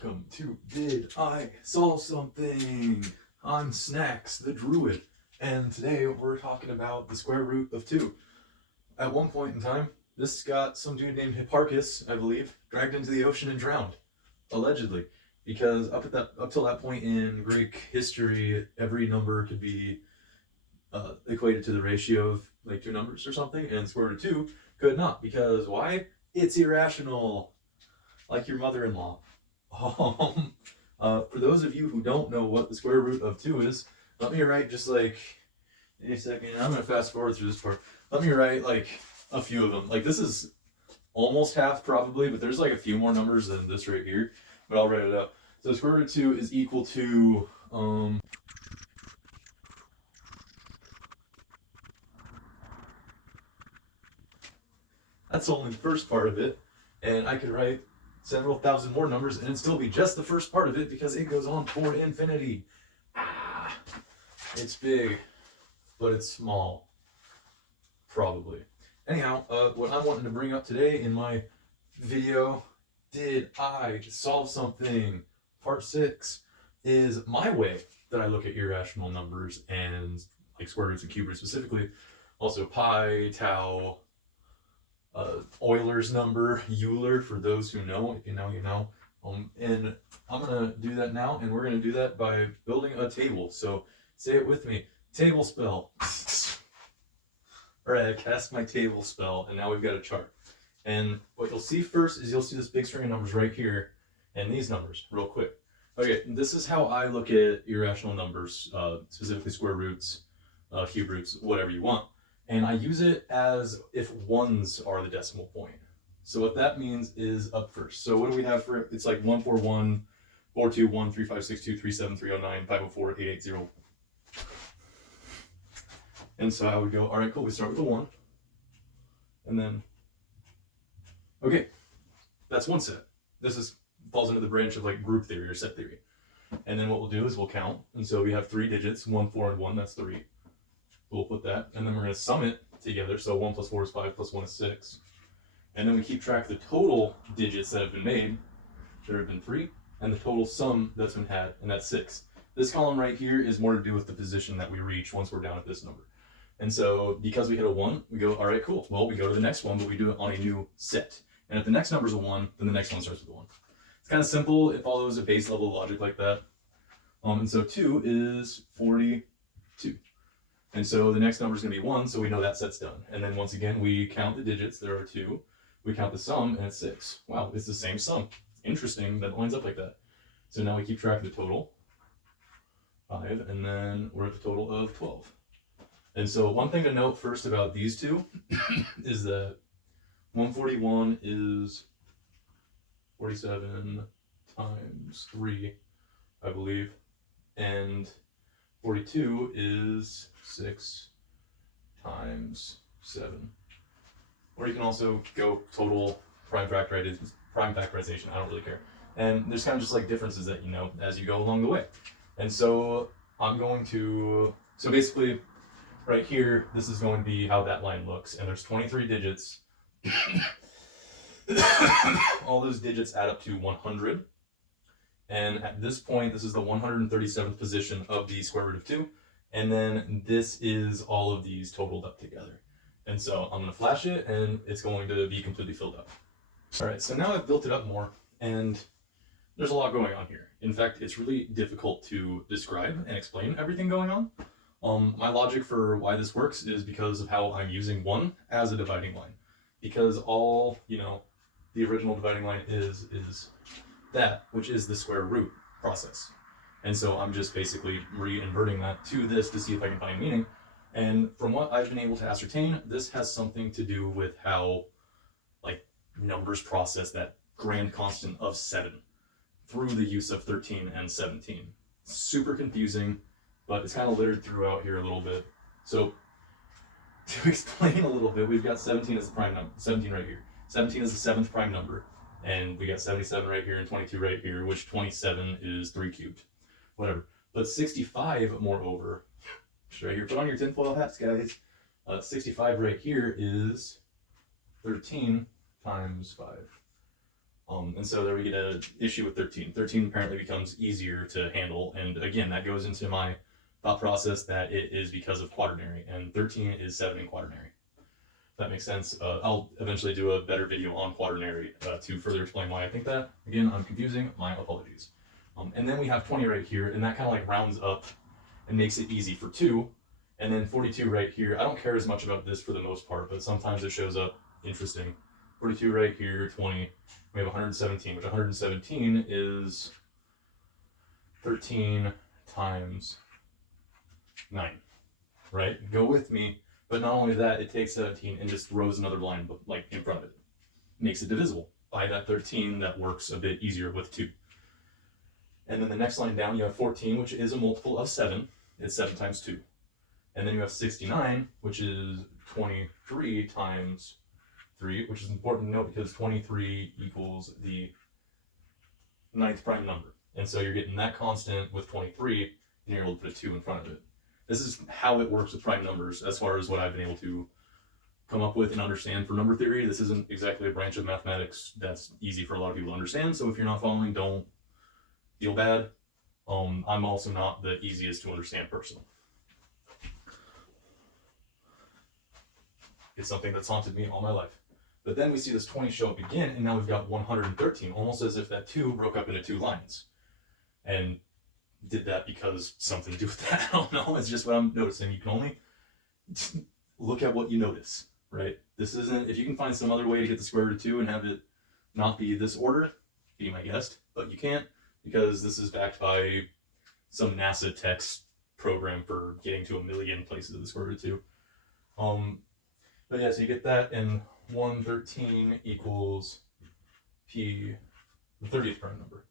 welcome to Did I Solve Something? I'm Snacks, the Druid, and today we're talking about the square root of 2. At one point in time, this got some dude named Hipparchus, I believe, dragged into the ocean and drowned, allegedly, because up till that point in Greek history, every number could be equated to the ratio of like two numbers or something, and square root of 2 could not, because why? It's irrational. Like your mother-in-law. For those of you who don't know what the square root of 2 is, let me write just like a second. I'm gonna fast forward through this part. Let me write like a few of them. Like this is almost half probably, but there's like a few more numbers than this right here. But I'll write it up. So square root of 2 is equal to that's only the first part of it, and I could write several thousand more numbers and it'd still be just the first part of it because it goes on for infinity. It's big, but it's small. Probably. Anyhow, what I'm wanting to bring up today in my video, Did I Solve Something? Part 6, is my way that I look at irrational numbers and like square roots and cube roots specifically. Also pi, tau, Euler's number, Euler, for those who know. If you know, you know. And I'm going to do that now, and we're going to do that by building a table. So say it with me. Table spell. Alright, I cast my table spell, and now we've got a chart. And what you'll see first is you'll see this big string of numbers right here, and these numbers, real quick. Okay, this is how I look at irrational numbers, specifically square roots, cube roots, whatever you want. And I use it as if ones are the decimal point. So what that means is up first. So what do we have for it? It's like 141, 421, 3562, 37309, 504, 880. And so I would go, all right, cool. We start with a 1. And then, okay, that's one set. This falls into the branch of like group theory or set theory. And then what we'll do is we'll count. And so we have 3 digits, 1, 4, and 1. That's 3. We'll put that, and then we're going to sum it together. So 1 plus 4 is 5, plus 1 is 6. And then we keep track of the total digits that have been made. There have been 3, and the total sum that's been had, and that's 6. This column right here is more to do with the position that we reach once we're down at this number. And so because we hit a 1, we go, all right, cool. Well, we go to the next one, but we do it on a new set. And if the next number is a 1, then the next one starts with a 1. It's kind of simple. It follows a base level logic like that. And so 2 is 42. And so the next number is going to be 1, so we know that set's done. And then once again, we count the digits. There are 2. We count the sum, and it's 6. Wow, it's the same sum. Interesting that it lines up like that. So now we keep track of the total, 5, and then we're at the total of 12. And so one thing to note first about these two is that 141 is 47 times 3, I believe, and 42 is 6 times 7. Or you can also go total prime factorization. I don't really care. And there's kind of just like differences that you know as you go along the way. And so I'm going to, so basically right here, this is going to be how that line looks. And there's 23 digits. All those digits add up to 100. And at this point, this is the 137th position of the square root of 2. And then this is all of these totaled up together. And so I'm going to flash it, and it's going to be completely filled up. All right, so now I've built it up more, and there's a lot going on here. In fact, it's really difficult to describe and explain everything going on. My logic for why this works is because of how I'm using 1 as a dividing line. Because all, the original dividing line is that, which is the square root process. And so I'm just basically re-inverting that to this to see if I can find meaning. And from what I've been able to ascertain, this has something to do with how like numbers process that grand constant of 7 through the use of 13 and 17. Super confusing, but it's kind of littered throughout here a little bit. So to explain a little bit, we've got 17 as the prime number, 17 right here. 17 is the 7th prime number. And we got 77 right here and 22 right here, which 27 is 3 cubed. Whatever. But 65, moreover, right here, put on your tinfoil hats, guys. 65 right here is 13 times 5. And so there we get an issue with 13. 13 apparently becomes easier to handle. And again, that goes into my thought process that it is because of quaternary, and 13 is 7 in quaternary. That makes sense. I'll eventually do a better video on quaternary to further explain why I think that. Again, I'm confusing. My apologies. And then we have 20 right here, and that kind of like rounds up and makes it easy for 2. And then 42 right here. I don't care as much about this for the most part, but sometimes it shows up interesting. 42 right here, 20. We have 117, which 117 is 13 times 9, right? Go with me. But not only that, it takes 17 and just throws another line like in front of it. Makes it divisible by that 13. That works a bit easier with 2. And then the next line down, you have 14, which is a multiple of 7. It's 7 times 2. And then you have 69, which is 23 times 3, which is important to note because 23 equals the 9th prime number. And so you're getting that constant with 23, and you're able to put a 2 in front of it. This is how it works with prime numbers as far as what I've been able to come up with and understand for number theory. This isn't exactly a branch of mathematics that's easy for a lot of people to understand. So if you're not following, don't feel bad. I'm also not the easiest to understand person. It's something that's haunted me all my life. But then we see this 20 show up again, and now we've got 113, almost as if that 2 broke up into 2 lines. And did that because something to do with that? I don't know. It's just what I'm noticing. You can only look at what you notice, right? This isn't, if you can find some other way to get the square root of 2 and have it not be this order, be my guest, but you can't because this is backed by some NASA text program for getting to 1 million places of the square root of 2. But yeah, so you get that, and 113 equals P, the 30th prime number.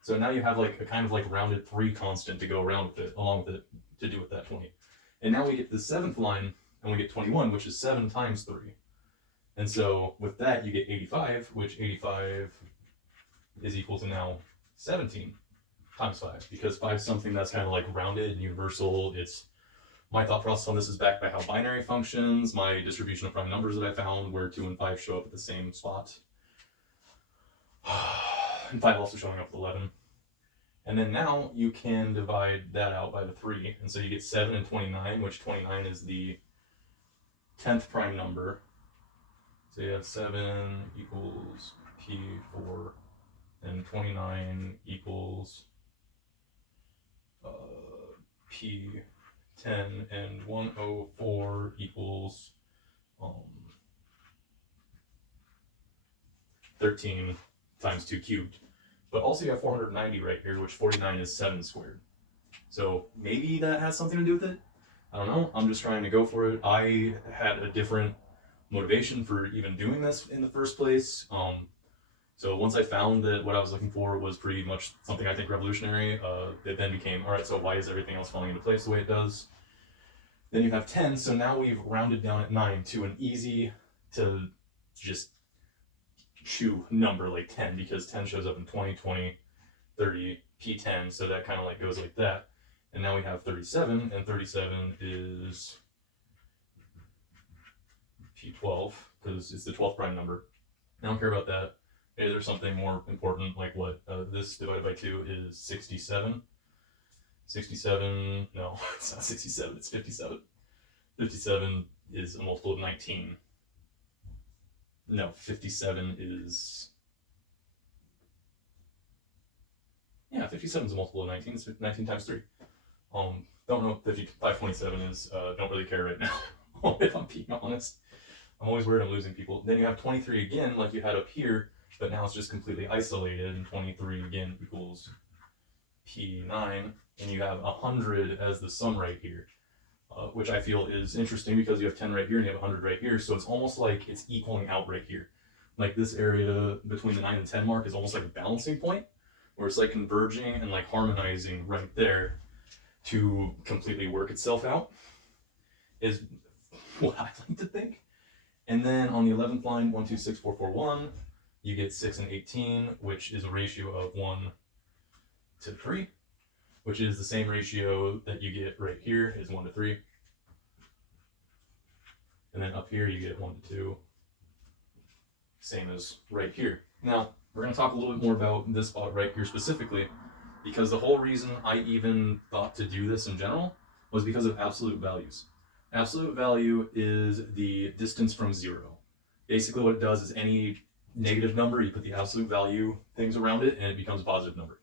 So now you have like a kind of like rounded 3 constant to go around with it, along with it, to do with that 20. And now we get the 7th line, and we get 21, which is 7 times 3. And so with that, you get 85, which 85 is equal to now 17 times 5, because 5 is something that's kind of like rounded and universal. It's my thought process on this is backed by how binary functions, my distribution of prime numbers that I found, where 2 and 5 show up at the same spot. And 5 also showing up with 11. And then now you can divide that out by the 3. And so you get 7 and 29, which 29 is the 10th prime number. So you have 7 equals P4, and 29 equals P10, and 104 equals 13 times 2 cubed. But also you have 490 right here, which 49 is 7 squared. So maybe that has something to do with it. I don't know. I'm just trying to go for it. I had a different motivation for even doing this in the first place. So once I found that what I was looking for was pretty much something I think revolutionary, it then became, all right, so why is everything else falling into place the way it does? Then you have 10, so now we've rounded down at 9 to an easy to just chew number like 10, because 10 shows up in 20, 20, 30, P10, so that kind of like goes like that. And now we have 37, and 37 is P12, because it's the 12th prime number. I don't care about that. Maybe there's something more important, like what this divided by 2 is 67. 67, no, it's not 67, it's 57. 57 is a multiple of 19. No, 57 is, yeah, 57 is a multiple of 19, it's 19 times 3. Don't know what 527 is, don't really care right now, if I'm being honest. I'm always worried I'm losing people. Then you have 23 again, like you had up here, but now it's just completely isolated, and 23 again equals P9, and you have 100 as the sum right here, which I feel is interesting because you have 10 right here and you have 100 right here, so it's almost like it's equaling out right here. Like this area between the 9 and 10 mark is almost like a balancing point, where it's like converging and like harmonizing right there to completely work itself out, is what I like to think. And then on the 11th line, 1, 2, 6, 4, 4, 1, you get 6 and 18, which is a ratio of 1 to 3, which is the same ratio that you get right here is 1 to 3. And then up here you get 1 to 2, same as right here. Now, we're going to talk a little bit more about this spot right here specifically, because the whole reason I even thought to do this in general was because of absolute values. Absolute value is the distance from zero. Basically what it does is any negative number, you put the absolute value things around it and it becomes a positive number.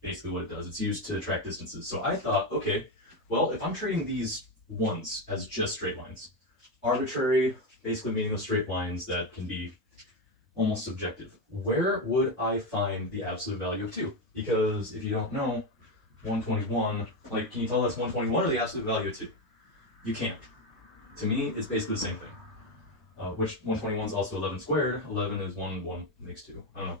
Basically what it does, it's used to track distances. So I thought, okay, well, if I'm treating these ones as just straight lines, arbitrary, basically meaningless straight lines that can be almost subjective, where would I find the absolute value of 2? Because if you don't know, 121, like, can you tell that's 121 or the absolute value of 2? You can't. To me, it's basically the same thing. Which 121 is also 11 squared. 11 is 1, 1 makes 2. I don't know.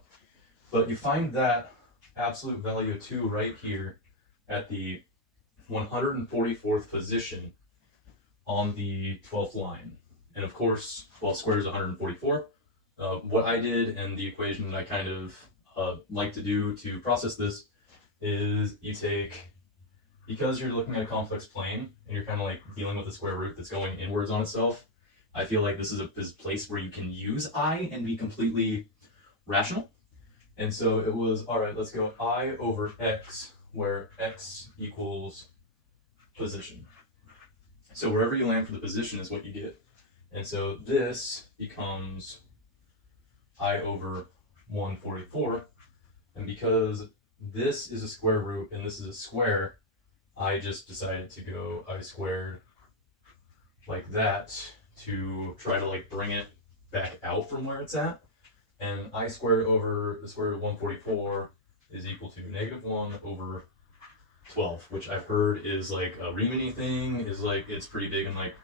But you find that absolute value of 2 right here at the 144th position on the 12th line. And of course, 12 squared is 144. What I did and the equation that I kind of like to do to process this is you take, because you're looking at a complex plane and you're kind of like dealing with a square root that's going inwards on itself, I feel like this is a place where you can use I and be completely rational. And so it was, all right, let's go I over X, where X equals position. So wherever you land for the position is what you get. And so this becomes I over 144. And because this is a square root and this is a square, I just decided to go I squared like that to try to like bring it back out from where it's at. And I squared over the square root of 144 is equal to -1 over 12, which I've heard is like a Riemann thing, is like, it's pretty big in like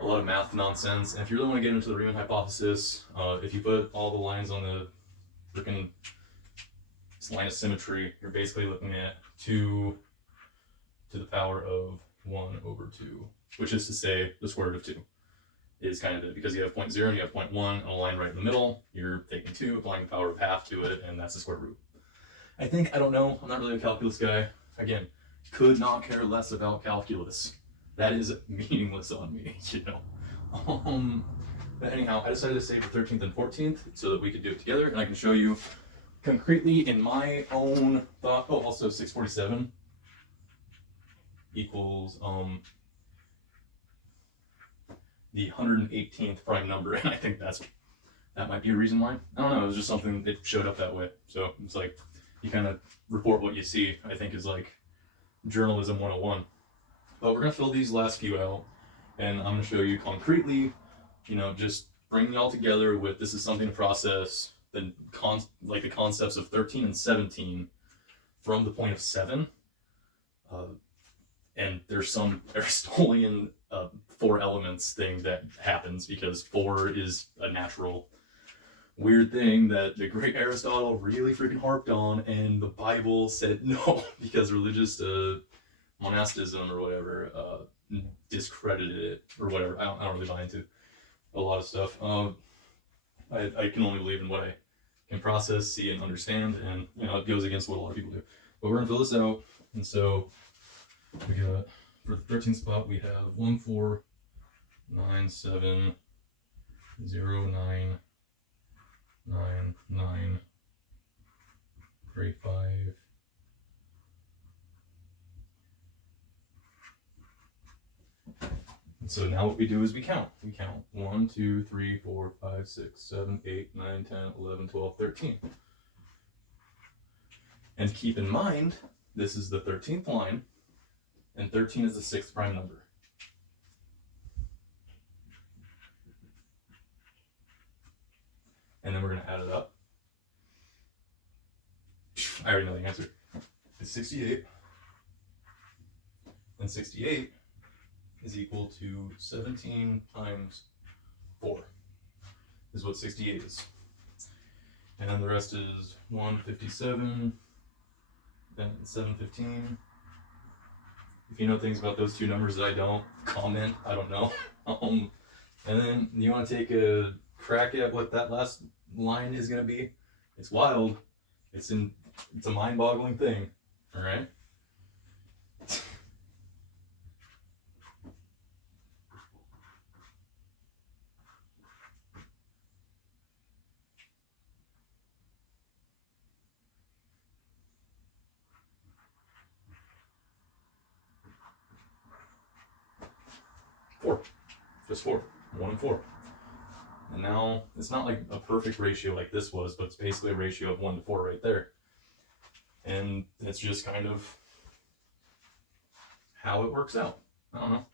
a lot of math nonsense. And if you really want to get into the Riemann hypothesis, if you put all the lines on the freaking line of symmetry, you're basically looking at 2 to the power of 1 over 2, which is to say the square root of 2 is kind of it, because you have 0.0 and you have 0.1 and a line right in the middle. You're taking 2, applying the power of half to it, and that's the square root. I think, I don't know, I'm not really a calculus guy. Again, could not care less about calculus. That is meaningless on me, you know. But anyhow, I decided to save the 13th and 14th so that we could do it together, and I can show you concretely in my own thought. Oh, also 647 equals the 118th prime number, and I think that might be a reason why. I don't know, it was just something that showed up that way. So it's like, you kind of report what you see, I think is like journalism 101. But we're gonna fill these last few out, and I'm gonna show you concretely, you know, just bringing it all together with, this is something to process, the concepts of 13 and 17 from the point of 7. And there's some Aristotelian 4 elements thing that happens, because 4 is a natural weird thing that the great Aristotle really freaking harped on, and the Bible said no, because religious monasticism or whatever discredited it or whatever. I don't really buy into a lot of stuff. I can only believe in what I can process, see, and understand, and you know, it goes against what a lot of people do. But we're gonna fill this out, and so we got, for the 13th spot, we have 1497099935. And so now what we do is we count. We count 1, 2, 3, 4, 5, 6, 7, 8, 9, 10, 11, 12, 13. And keep in mind, this is the 13th line, and 13 is the 6th prime number. And then we're going to add it up. I already know the answer. It's 68. And 68 is equal to 17 times 4, is what 68 is. And then the rest is 157, then 715. If you know things about those two numbers that I don't, comment, I don't know. And then you want to take a crack at what that last line is going to be. It's wild. It's a mind-boggling thing. All right. 4. Just 4. 1 and 4. And now, it's not like a perfect ratio like this was, but it's basically a ratio of 1 to 4 right there. And it's just kind of how it works out. I don't know.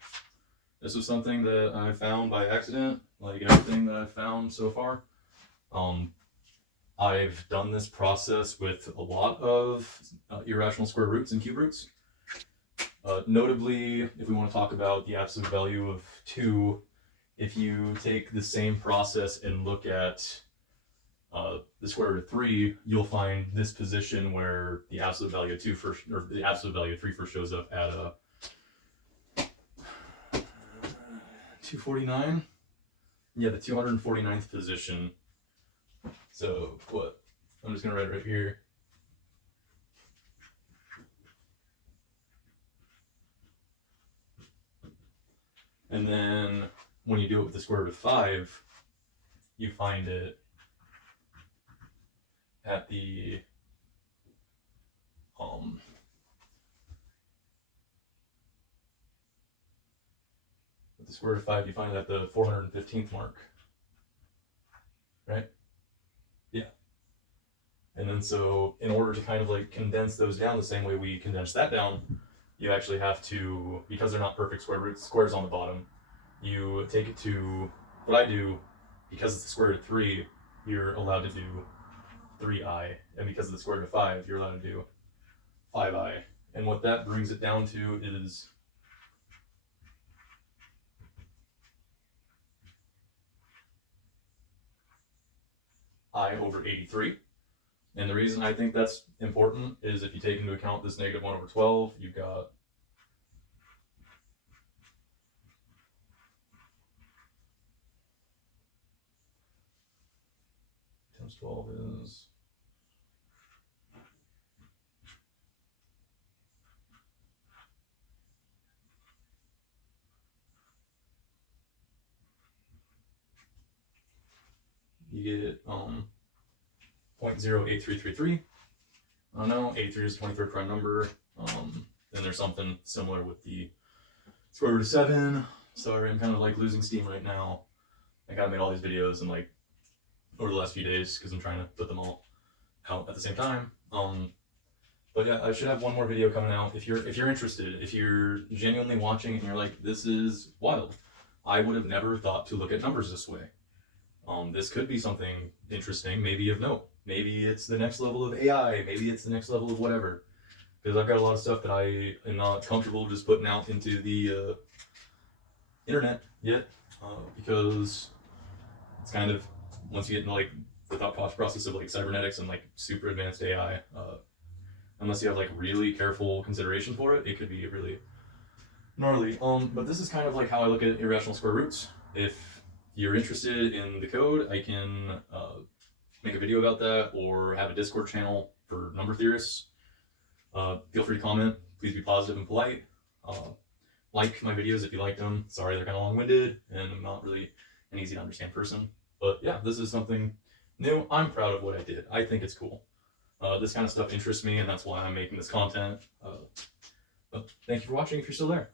This was something that I found by accident, like everything that I've found so far. I've done this process with a lot of irrational square roots and cube roots. Notably, if we want to talk about the absolute value of 2, if you take the same process and look at the square root of 3, you'll find this position where the absolute value of 2 first, or the absolute value of 3 first shows up at 249. Yeah, the 249th position. So what? I'm just gonna write it right here. And then when you do it with the square root of 5, you find it at the with the square root of 5, you find it at the 415th mark, right? Yeah. And then so in order to kind of like condense those down the same way we condense that down, you actually have to, because they're not perfect square roots, squares on the bottom, you take it to, what I do, because it's the square root of 3, you're allowed to do 3i, and because of the square root of 5, you're allowed to do 5i. And what that brings it down to is I over 83. And the reason I think that's important is if you take into account this negative 1 over 12, you've got times 12 is you get 0.08333. I don't know, 83 is the 23rd prime number. Then there's something similar with the square root of 7. Sorry, I'm kind of like losing steam right now. Like I made all these videos and like over the last few days because I'm trying to put them all out at the same time. But yeah, I should have one more video coming out. If you're interested, if you're genuinely watching and you're like, this is wild, I would have never thought to look at numbers this way. This could be something interesting, maybe of note. Maybe it's the next level of AI. Maybe it's the next level of whatever. Because I've got a lot of stuff that I am not comfortable just putting out into the internet yet. Because it's kind of, once you get into like the thought process of like cybernetics and like super advanced AI, unless you have like really careful consideration for it, it could be really gnarly. But this is kind of like how I look at irrational square roots. If you're interested in the code, I can make a video about that or have a Discord channel for number theorists. Feel free to comment. Please be positive and polite. Like my videos if you liked them. Sorry, they're kind of long-winded and I'm not really an easy to understand person. But yeah, this is something new. I'm proud of what I did. I think it's cool. This kind of stuff interests me and that's why I'm making this content. But thank you for watching if you're still there.